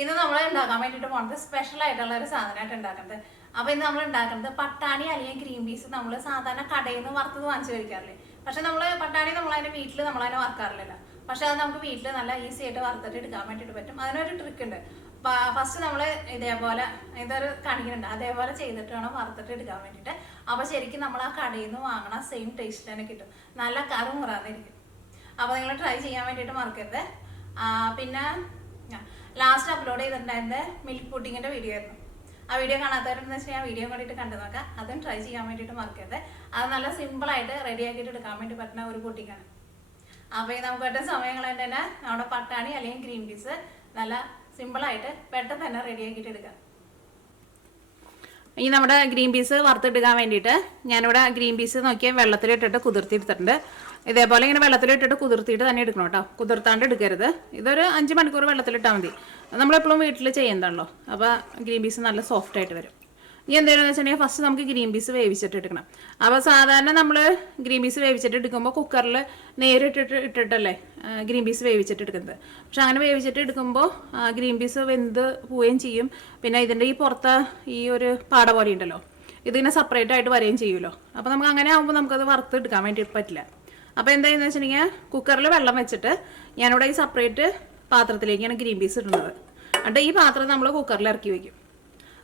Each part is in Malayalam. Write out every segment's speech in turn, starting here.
ഇന്ന് നമ്മൾ ഉണ്ടാക്കാൻ വേണ്ടിയിട്ട് പോകുന്നത് സ്പെഷ്യൽ ആയിട്ടുള്ള ഒരു സാധനമായിട്ട് ഉണ്ടാക്കുന്നത്. അപ്പോൾ ഇന്ന് നമ്മൾ ഉണ്ടാക്കുന്നത് പട്ടാണി അല്ലെങ്കിൽ ഗ്രീൻ പീസ്. നമ്മൾ സാധാരണ കടയിൽ നിന്ന് വറുത്തത് വാങ്ങിച്ചു കഴിക്കാറില്ലേ? പക്ഷെ നമ്മൾ പട്ടാണി നമ്മളതിൻ്റെ വീട്ടിൽ നമ്മളതിനെ വറുക്കാറില്ലല്ലോ. പക്ഷെ അത് നമുക്ക് വീട്ടിൽ നല്ല ഈസി ആയിട്ട് വറുത്തിട്ട് എടുക്കാൻ വേണ്ടിയിട്ട് പറ്റും. അതിനൊരു ട്രിക്ക് ഉണ്ട്. ഫസ്റ്റ് നമ്മൾ ഇതേപോലെ ഇതൊരു കാണിക്കുന്നുണ്ട്, അതേപോലെ ചെയ്തിട്ട് വേണം വറുത്തിട്ട് എടുക്കാൻ വേണ്ടിയിട്ട്. അപ്പോൾ ശരിക്കും നമ്മൾ ആ കടയിൽ നിന്ന് വാങ്ങണ സെയിം ടേസ്റ്റ് തന്നെ കിട്ടും, നല്ല കറും മുറാന്നിരിക്കും. അപ്പോൾ നിങ്ങൾ ട്രൈ ചെയ്യാൻ വേണ്ടിയിട്ട് മറക്കരുത്. പിന്നെ ലാസ്റ്റ് അപ്ലോഡ് ചെയ്തിട്ടുണ്ടായിരുന്നത് മിൽക്ക് പുഡിങ്ങിൻ്റെ വീഡിയോ ആയിരുന്നു. ആ വീഡിയോ കാണാത്തവരെന്ന് വെച്ചാൽ ആ വീഡിയോ കൂടിയിട്ട് കണ്ടു നോക്കാം. അതും ട്രൈ ചെയ്യാൻ വേണ്ടിയിട്ട് മറക്കരുത്. അത് നല്ല സിമ്പിളായിട്ട് റെഡിയാക്കിയിട്ട് എടുക്കാൻ വേണ്ടി പറ്റുന്ന ഒരു പുഡിങ്ങാണ്. അപ്പോൾ ഈ നമുക്ക് പറ്റുന്ന സമയങ്ങളിൽ തന്നെ നമ്മുടെ പട്ടാണി അല്ലെങ്കിൽ ഗ്രീൻ പീസ് നല്ല സിമ്പിളായിട്ട് പെട്ടെന്ന് തന്നെ റെഡിയാക്കിയിട്ട് എടുക്കാം. ഇനി നമ്മുടെ ഗ്രീൻ പീസ് വറുത്തെടുക്കാൻ വേണ്ടിയിട്ട് ഞാനിവിടെ ഗ്രീൻ പീസ് നോക്കിയാൽ വെള്ളത്തിലിട്ടിട്ട് കുതിർത്തിയെടുത്തിട്ടുണ്ട്. ഇതേപോലെ ഇങ്ങനെ വെള്ളത്തിലിട്ടിട്ട് കുതിർത്തിയിട്ട് തന്നെ എടുക്കണം കേട്ടോ, കുതിർത്താണ്ട് എടുക്കരുത്. ഇതൊരു 5 മണിക്കൂർ വെള്ളത്തിലിട്ടാൽ മതി. നമ്മളെപ്പോഴും വീട്ടിൽ ചെയ്യുന്നതാണല്ലോ, അപ്പോൾ ഗ്രീൻ പീസ് നല്ല സോഫ്റ്റ് ആയിട്ട് വരും. ഇനി എന്താണെന്ന് വെച്ചിട്ടുണ്ടെങ്കിൽ ഫസ്റ്റ് നമുക്ക് ഗ്രീൻ പീസ് വേവിച്ചിട്ട് എടുക്കണം. അപ്പോൾ സാധാരണ നമ്മൾ ഗ്രീൻ പീസ് വേവിച്ചിട്ട് എടുക്കുമ്പോൾ കുക്കറിൽ ഇട്ടിട്ടല്ലേ ഗ്രീൻ പീസ് വേവിച്ചിട്ട് എടുക്കുന്നത്. പക്ഷെ അങ്ങനെ വേവിച്ചിട്ട് എടുക്കുമ്പോൾ ഗ്രീൻ പീസ് വെന്ത് പോവുകയും ചെയ്യും. പിന്നെ ഇതിൻ്റെ ഈ പുറത്ത് ഈ ഒരു പാട പോലെ ഉണ്ടല്ലോ, ഇതിങ്ങനെ സെപ്പറേറ്റ് ആയിട്ട് വരികയും ചെയ്യുമല്ലോ. അപ്പോൾ നമുക്ക് അങ്ങനെ ആകുമ്പോൾ നമുക്കത് വറുത്ത് എടുക്കാൻ വേണ്ടി പറ്റില്ല. അപ്പോൾ എന്താണെന്ന് വെച്ചിട്ടുണ്ടെങ്കിൽ കുക്കറിൽ വെള്ളം വെച്ചിട്ട് ഞാനിവിടെ ഈ സെപ്പറേറ്റ് പാത്രത്തിലേക്കാണ് ഗ്രീൻ പീസ് ഇടുന്നത്. എന്നിട്ട് ഈ പാത്രം നമ്മൾ കുക്കറിൽ ഇറക്കി വയ്ക്കും.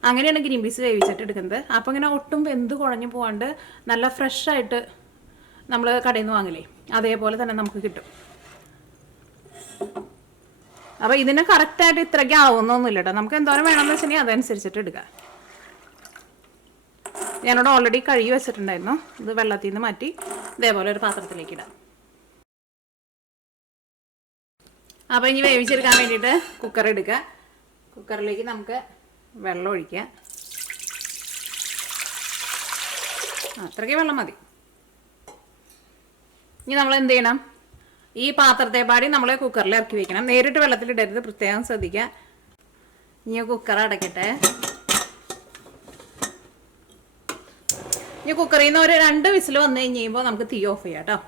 അങ്ങനെയാണ് ഗ്രീൻ പീസ് വേവിച്ചിട്ട് എടുക്കുന്നത്. അപ്പോൾ ഇങ്ങനെ ഒട്ടും വെന്ത് കുഴഞ്ഞു പോകാണ്ട് നല്ല ഫ്രഷായിട്ട് നമ്മൾ കടയിൽ നിന്ന് വാങ്ങില്ലേ അതേപോലെ തന്നെ നമുക്ക് കിട്ടും. അപ്പോൾ ഇതിന് കറക്റ്റായിട്ട് ഇത്രയ്ക്ക് ആവുന്നൊന്നുമില്ല കേട്ടോ. നമുക്ക് എന്തോരം വേണമെന്ന് വെച്ചിട്ടുണ്ടെങ്കിൽ അതനുസരിച്ചിട്ട് എടുക്കാം. ഞാനിവിടെ ഓൾറെഡി കഴുകി വെച്ചിട്ടുണ്ടായിരുന്നു. ഇത് വെള്ളത്തിൽ നിന്ന് മാറ്റി ഇതേപോലെ ഒരു പാത്രത്തിലേക്ക് ഇടാം. അപ്പോൾ ഇനി വേവിച്ചെടുക്കാൻ വേണ്ടിയിട്ട് കുക്കർ എടുക്കുക. കുക്കറിലേക്ക് നമുക്ക് വെള്ളം ഒഴിക്കുക. അത്രയ്ക്ക് വെള്ളം മതി. ഇനി നമ്മൾ എന്ത് ചെയ്യണം, ഈ പാത്രത്തെ പാടി നമ്മൾ കുക്കറിൽ ഇറക്കി വയ്ക്കണം. നേരിട്ട് വെള്ളത്തിലിടരുത്, പ്രത്യേകം ശ്രദ്ധിക്കുക. ഇനി കുക്കർ അടയ്ക്കട്ടെ. ഇനി കുക്കറിൽ നിന്ന് ഒരു 2 വിസിൽ വന്നു കഴിയുമ്പോൾ നമുക്ക് തീ ഓഫ് ചെയ്യാം കേട്ടോ.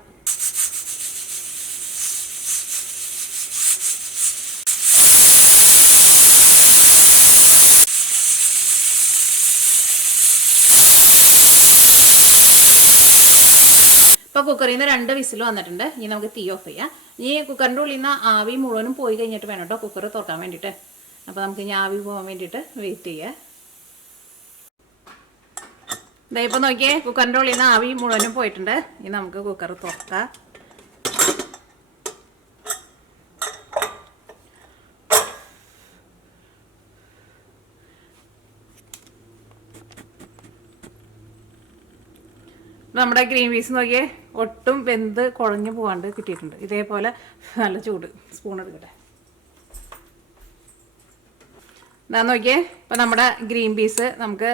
ഇപ്പോൾ കുക്കറിൽ നിന്ന് 2 വിസിൽ വന്നിട്ടുണ്ട്. ഇനി നമുക്ക് തീ ഓഫ് ചെയ്യാം. ഇനി കുക്കറിൻ്റെ ഉള്ളിൽ നിന്ന് ആവി മുഴുവനും പോയി കഴിഞ്ഞിട്ട് വേണം കേട്ടോ കുക്കർ തുറക്കാൻ വേണ്ടിയിട്ട്. അപ്പോൾ നമുക്ക് ഇനി ആവി പോകാൻ വേണ്ടിയിട്ട് വെയിറ്റ് ചെയ്യുക. ഇപ്പോൾ നോക്കിയേ, കുക്കറിൻ്റെ ഉള്ളിൽ നിന്ന് ആവി മുഴുവനും പോയിട്ടുണ്ട്. ഇനി നമുക്ക് കുക്കർ തുറക്കാം. നമ്മുടെ ഗ്രീൻ പീസ് നോക്കിയേ ഒട്ടും വെന്ത് കുഴഞ്ഞു പോകാണ്ട് കിട്ടിയിട്ടുണ്ട്. ഇതേപോലെ നല്ല ചൂട് സ്പൂൺ എടുക്കട്ടെ. എന്താ നോക്കിയേ, ഇപ്പം നമ്മുടെ ഗ്രീൻ പീസ് നമുക്ക്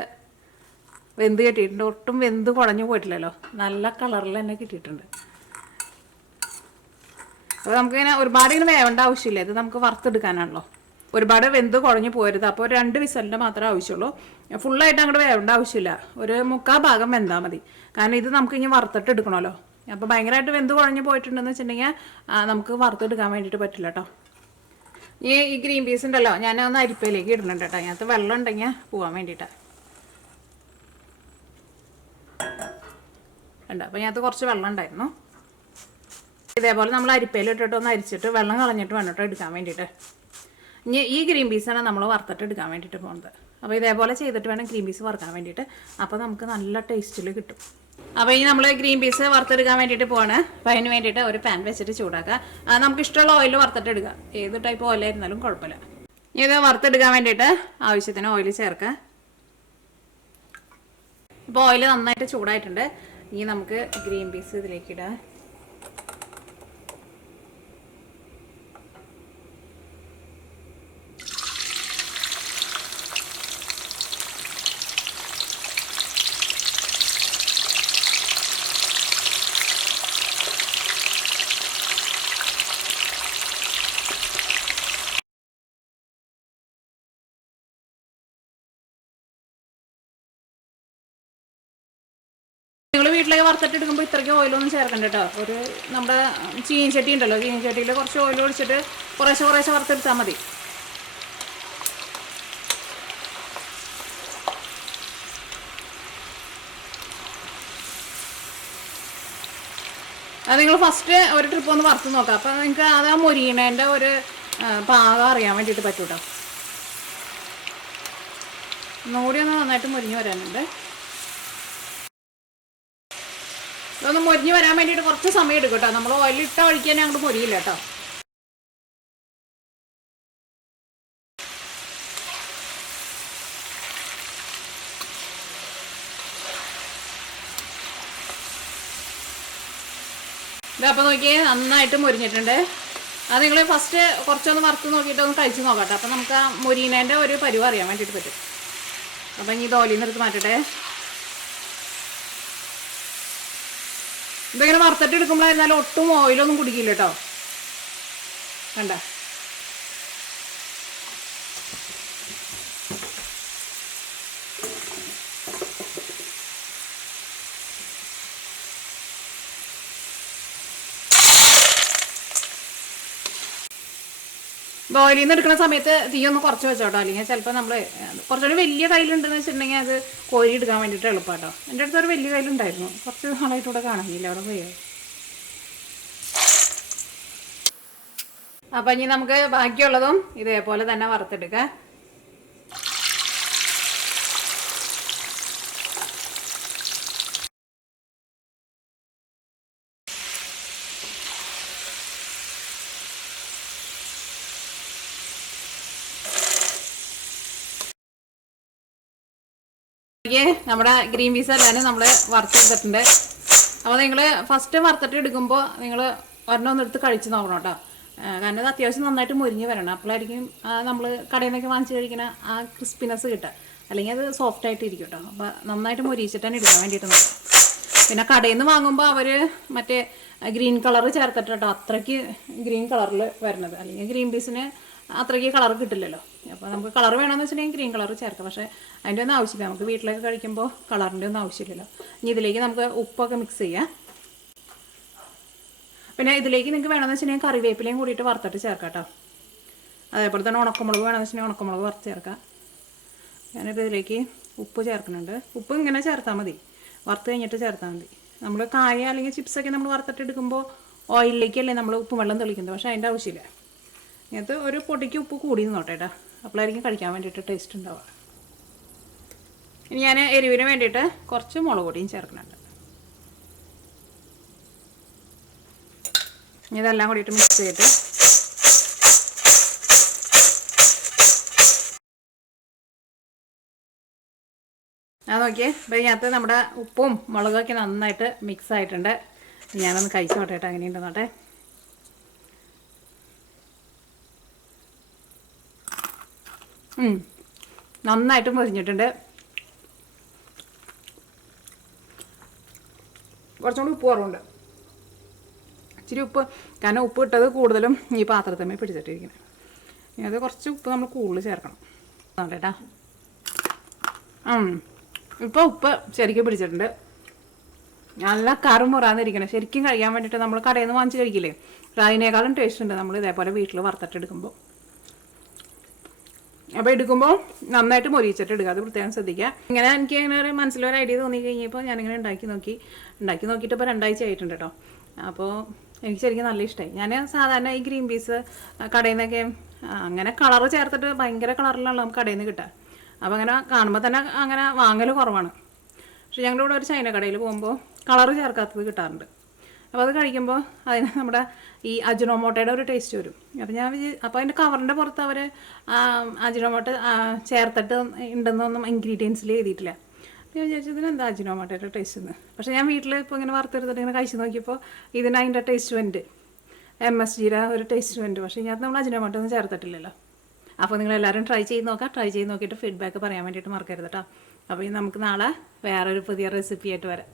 വെന്ത് കിട്ടിയിട്ടുണ്ട്. ഒട്ടും വെന്ത് കുഴഞ്ഞു പോയിട്ടില്ലല്ലോ, നല്ല കളറിൽ തന്നെ കിട്ടിയിട്ടുണ്ട്. അപ്പോൾ നമുക്കിങ്ങനെ ഒരുപാട് ഇങ്ങനെ വേവേണ്ട ആവശ്യമില്ല. ഇത് നമുക്ക് വറുത്തെടുക്കാനാണല്ലോ. ഒരുപാട് വെന്ത് കുഴഞ്ഞു പോരുത്. അപ്പോൾ 2 വിസലിൻ്റെ മാത്രമേ ആവശ്യമുള്ളൂ. ഫുള്ളായിട്ട് അങ്ങോട്ട് വേവേണ്ട ആവശ്യമില്ല. ഒരു 3/4 ഭാഗം വെന്താൽ മതി. കാരണം ഇത് നമുക്ക് ഇനി വറുത്തിട്ട് എടുക്കണമല്ലോ. അപ്പോൾ ഭയങ്കരമായിട്ട് വെന്ത് കുഴഞ്ഞു പോയിട്ടുണ്ടെന്ന് വെച്ചിട്ടുണ്ടെങ്കിൽ നമുക്ക് വറുത്തെടുക്കാൻ വേണ്ടിയിട്ട് പറ്റില്ല കേട്ടോ. ഈ ഗ്രീൻ പീസ് ഉണ്ടല്ലോ, ഞാൻ ഒന്ന് അരിപ്പയിലേക്ക് ഇടുന്നുണ്ട് കേട്ടോ. അതിനകത്ത് വെള്ളം ഉണ്ടെങ്കിൽ പോകാൻ വേണ്ടിയിട്ടാണ് ഉണ്ട്. അപ്പോൾ അതിനകത്ത് കുറച്ച് വെള്ളം ഉണ്ടായിരുന്നു. ഇതേപോലെ നമ്മൾ അരിപ്പയിലിട്ടിട്ട് ഒന്ന് അരിച്ചിട്ട് വെള്ളം കളഞ്ഞിട്ട് വേണം കേട്ടോ എടുക്കാൻ വേണ്ടിയിട്ട്. ഇനി ഈ ഗ്രീൻ പീസാണ് നമ്മൾ വറുത്തിട്ട് എടുക്കാൻ വേണ്ടിയിട്ട് പോകുന്നത്. അപ്പോൾ ഇതേപോലെ ചെയ്തിട്ട് വേണം ഗ്രീൻ പീസ് വറുക്കാൻ വേണ്ടിയിട്ട്. അപ്പോൾ നമുക്ക് നല്ല ടേസ്റ്റിൽ കിട്ടും. അപ്പോൾ ഇനി നമ്മൾ ഗ്രീൻ പീസ് വറുത്തെടുക്കാൻ വേണ്ടിയിട്ട് പോവാണ്. അപ്പോൾ അതിന് വേണ്ടിയിട്ട് ഒരു പാൻ വെച്ചിട്ട് ചൂടാക്കുക. നമുക്ക് ഇഷ്ടമുള്ള ഓയിൽ വറുത്തിട്ട് എടുക്കുക. ഏത് ടൈപ്പ് ഓയിലായിരുന്നാലും കുഴപ്പമില്ല. ഇനി ഇത് വറുത്തെടുക്കാൻ വേണ്ടിയിട്ട് ആവശ്യത്തിന് ഓയിൽ ചേർക്കുക. ഇപ്പോൾ ഓയിൽ നന്നായിട്ട് ചൂടായിട്ടുണ്ട്. ഇനി നമുക്ക് ഗ്രീൻ പീസ് ഇതിലേക്ക് ഇടാം. നിങ്ങൾ വീട്ടിലേക്ക് വറുത്തിട്ട് എടുക്കുമ്പോൾ ഇത്രയ്ക്ക് ഓയിലൊന്നും ചേർക്കണ്ട കേട്ടോ. ഒരു നമ്മുടെ ചീനിച്ചട്ടി ഉണ്ടല്ലോ, ചീനിച്ചട്ടിയിൽ കുറച്ച് ഓയിൽ ഒഴിച്ചിട്ട് കുറേശ്ശെ വറുത്തെടുത്താൽ മതി. അത് നിങ്ങൾ ഫസ്റ്റ് ഒരു ട്രിപ്പ് ഒന്ന് വറുത്ത് നോക്കാം. അപ്പം നിങ്ങൾക്ക് അത് ആ മൊരീണേൻ്റെ ഒരു പാകം അറിയാൻ വേണ്ടിയിട്ട് പറ്റൂട്ടോ. ഒന്നുകൂടി ഒന്ന് നന്നായിട്ട് മുരിഞ്ഞ് വരാനുണ്ട്. ഇതൊന്ന് മുരിഞ്ഞ് വരാൻ വേണ്ടിയിട്ട് കുറച്ച് സമയം എടുക്കും കേട്ടോ. നമ്മൾ ഓയിലിട്ട ഒഴിക്കാൻ അങ്ങോട്ട് മൊരിയില്ല കേട്ടോ. ഇതപ്പോൾ നോക്കിയേ നന്നായിട്ട് മുരിഞ്ഞിട്ടുണ്ട്. അത് നിങ്ങൾ ഫസ്റ്റ് കുറച്ചൊന്ന് വറുത്ത് നോക്കിയിട്ട് ഒന്ന് കഴിച്ച് നോക്കട്ടെ. അപ്പം നമുക്ക് ആ മൊരീനേൻ്റെ ഒരു പരുവം അറിയാൻ വേണ്ടിയിട്ട് പറ്റും. അപ്പം ഇനി ഇത് ഓയിലിൽ നിന്ന് എടുത്ത് മാറ്റട്ടെ. ഇതിങ്ങനെ വറുത്തിട്ട് എടുക്കുമ്പോഴായിരുന്നാലും ഒട്ടും ഓയിലൊന്നും കുടിക്കില്ല കേട്ടോ. കണ്ട ഓയിലിൽ നിന്ന് എടുക്കുന്ന സമയത്ത് തീ ഒന്ന് കുറച്ച് വെച്ചോട്ടോ. അല്ലെങ്കിൽ ചിലപ്പോൾ നമ്മൾ കുറച്ചുകൂടി വലിയ കയ്യിലുണ്ടെന്ന് വെച്ചിട്ടുണ്ടെങ്കിൽ അത് കോരി എടുക്കാൻ വേണ്ടിയിട്ട് എളുപ്പമാട്ടോ. എൻ്റെ അടുത്തൊരു വലിയ കയ്യിലുണ്ടായിരുന്നു, കുറച്ച് നാളായിട്ട് ഇവിടെ കാണുന്നില്ല, അവിടെ പോയോ. അപ്പം ഇനി നമുക്ക് ബാക്കിയുള്ളതും ഇതേപോലെ തന്നെ വറുത്തെടുക്കാം. നമ്മുടെ ഗ്രീൻ പീസ് എല്ലാവരും നമ്മൾ വറുത്തെടുത്തിട്ടുണ്ട്. അപ്പോൾ നിങ്ങൾ ഫസ്റ്റ് വറുത്തിട്ട് എടുക്കുമ്പോൾ നിങ്ങൾ ഒരെണ്ണം എടുത്ത് കഴിച്ച് നോക്കണം കേട്ടോ. കാരണം അത് അത്യാവശ്യം നന്നായിട്ട് മുരിഞ്ഞ് വരണം. അപ്പോഴായിരിക്കും നമ്മൾ കടയിൽ നിന്നൊക്കെ വാങ്ങിച്ച് കഴിക്കുന്ന ആ ക്രിസ്പിനെസ് കിട്ടുക. അല്ലെങ്കിൽ അത് സോഫ്റ്റ് ആയിട്ട് ഇരിക്കും കേട്ടോ. അപ്പോൾ നന്നായിട്ട് മുരിച്ചിട്ട് തന്നെ എടുക്കാൻ വേണ്ടിയിട്ട് നോക്കാം. പിന്നെ കടയിൽ നിന്ന് വാങ്ങുമ്പോൾ അവർ മറ്റേ ഗ്രീൻ കളർ ചേർത്തിട്ട് കേട്ടോ അത്രയ്ക്ക് ഗ്രീൻ കളറിൽ വരണത്. അല്ലെങ്കിൽ ഗ്രീൻ പീസിന് അത്രയ്ക്ക് കളർ കിട്ടില്ലല്ലോ. അപ്പോൾ നമുക്ക് കളർ വേണമെന്ന് വെച്ചിട്ടുണ്ടെങ്കിൽ ഗ്രീൻ കളർ ചേർക്കാം. പക്ഷേ അതിൻ്റെ ഒന്നും ആവശ്യമില്ല. നമുക്ക് വീട്ടിലൊക്കെ കഴിക്കുമ്പോൾ കളറിൻ്റെ ഒന്നും ആവശ്യമില്ലല്ലോ. ഇനി ഇതിലേക്ക് നമുക്ക് ഉപ്പൊക്കെ മിക്സ് ചെയ്യാം. പിന്നെ ഇതിലേക്ക് നിങ്ങൾക്ക് വേണമെന്ന് വെച്ചിട്ടുണ്ടെങ്കിൽ കറിവേപ്പിലയും കൂടിയിട്ട് വറുത്തിട്ട് ചേർക്കാം കേട്ടോ. അതേപോലെ തന്നെ ഉണക്കമുളക് വേണമെന്ന് വെച്ചിട്ടുണ്ടെങ്കിൽ ഉണക്കമുളക് വറുത്ത് ചേർക്കാം. ഞാനിപ്പോൾ ഇതിലേക്ക് ഉപ്പ് ചേർക്കുന്നുണ്ട്. ഉപ്പ് ഇങ്ങനെ ചേർത്താൽ മതി, വറുത്ത് കഴിഞ്ഞിട്ട് ചേർത്താൽ മതി. നമ്മൾ കായ അല്ലെങ്കിൽ ചിപ്സൊക്കെ നമ്മൾ വറുത്തിട്ട് എടുക്കുമ്പോൾ ഓയിലിലേക്കല്ലേ നമ്മൾ ഉപ്പ് വെള്ളം തെളിക്കുന്നത്. പക്ഷേ അതിൻ്റെ ആവശ്യമില്ല. ഇങ്ങനത്തെ ഒരു പൊടിക്ക് ഉപ്പ് കൂടി നോട്ടെ കേട്ടോ. അപ്പോഴായിരിക്കും കഴിക്കാൻ വേണ്ടിയിട്ട് ടേസ്റ്റ് ഉണ്ടാവുക. ഇനി ഞാൻ എരിവിന് വേണ്ടിയിട്ട് കുറച്ച് മുളക് പൊടിയും ചേർക്കുന്നുണ്ട്. ഇതെല്ലാം കൂടിയിട്ട് മിക്സ് ചെയ്തിട്ട് അത് നോക്കിയേ. അപ്പോൾ ഇതിനകത്ത് നമ്മുടെ ഉപ്പും മുളകൊക്കെ നന്നായിട്ട് മിക്സ് ആയിട്ടുണ്ട്. ഞാനൊന്ന് കഴിച്ചു നോട്ടെ കേട്ടോ, അങ്ങനെയുണ്ട് നോട്ടെ. നന്നായിട്ട് മുരിഞ്ഞിട്ടുണ്ട്. കുറച്ചുകൂടി ഉപ്പ് കുറവുണ്ട്, ഇച്ചിരി ഉപ്പ്. കാരണം ഉപ്പ് ഇട്ടത് കൂടുതലും ഈ പാത്രത്തിന്മേൽ പിടിച്ചിട്ടിരിക്കുന്നത്. അത് കുറച്ച് ഉപ്പ് നമ്മൾ കൂടുതൽ ചേർക്കണം കേട്ടാ. ഇപ്പോൾ ഉപ്പ് ശരിക്കും പിടിച്ചിട്ടുണ്ട്. നല്ല കറുമുറാന്നിരിക്കണം. ശരിക്കും കഴിക്കാൻ വേണ്ടിയിട്ട് നമ്മൾ കടയിൽ നിന്ന് വാങ്ങിച്ച് കഴിക്കില്ലേ, അതിനേക്കാളും ടേസ്റ്റ് ഉണ്ട് നമ്മൾ ഇതേപോലെ വീട്ടിൽ വറുത്തിട്ടെടുക്കുമ്പോൾ. അപ്പോൾ എടുക്കുമ്പോൾ നന്നായിട്ട് മൊരിച്ചിട്ട് എടുക്കുക, അത് പ്രത്യേകം ശ്രദ്ധിക്കുക. ഇങ്ങനെ എനിക്ക് ഇങ്ങനെ മനസ്സിലൊരു ഐഡിയ തോന്നി കഴിഞ്ഞപ്പോൾ ഞാനിങ്ങനെ ഉണ്ടാക്കി നോക്കിയിട്ട് ഇപ്പോൾ 2 ആഴ്ച ആയിട്ടുണ്ട് കേട്ടോ. അപ്പോൾ എനിക്ക് ശരിക്കും നല്ല ഇഷ്ടമായി. ഞാൻ സാധാരണ ഈ ഗ്രീൻ പീസ് കടയിൽ നിന്നൊക്കെ അങ്ങനെ കളറ് ചേർത്തിട്ട് ഭയങ്കര കളറിലാണ് നമുക്ക് കടയിൽ നിന്ന് കിട്ടുക. അപ്പോൾ അങ്ങനെ കാണുമ്പോൾ തന്നെ അങ്ങനെ വാങ്ങൽ കുറവാണ്. പക്ഷെ ഞങ്ങളിവിടെ ഒരു ചൈന കടയിൽ പോകുമ്പോൾ കളറ് ചേർക്കാത്തത് കിട്ടാറുണ്ട്. അപ്പോൾ അത് കഴിക്കുമ്പോൾ അതിന് നമ്മുടെ ഈ അജിനോമോട്ടയുടെ ഒരു ടേസ്റ്റ് വരും. അപ്പോൾ അതിൻ്റെ കവറിൻ്റെ പുറത്ത് അവർ അജിനോമോട്ട ചേർത്തിട്ട് ഉണ്ടെന്നൊന്നും ഇൻഗ്രീഡിയൻസിൽ എഴുതിയിട്ടില്ല. ഞാൻ വിചാരിച്ചു ഇതിനെന്താ അജിനോമോട്ടയുടെ ടേസ്റ്റ് എന്ന്. പക്ഷേ ഞാൻ വീട്ടിൽ ഇപ്പോൾ ഇങ്ങനെ വറുത്തെടുത്തിട്ട് ഇങ്ങനെ കഴിച്ച് നോക്കിയപ്പോൾ ഇതിന് അതിൻ്റെ ടേസ്റ്റ് ഉണ്ട്, MSGയുടെ ഒരു ടേസ്റ്റ് ഉണ്ട്. പക്ഷേ ഇതിനകത്ത് നമ്മൾ അജിനോമോട്ട ഒന്നും ചേർത്തിട്ടില്ലല്ലോ. അപ്പോൾ നിങ്ങളെല്ലാവരും ട്രൈ ചെയ്ത് നോക്കാം. ട്രൈ ചെയ്ത് നോക്കിയിട്ട് ഫീഡ്ബാക്ക് പറയാൻ വേണ്ടിയിട്ട് മറക്കരുത് കേട്ടോ. അപ്പോൾ നമുക്ക് നാളെ വേറൊരു പുതിയ റെസിപ്പി ആയിട്ട് വരാം.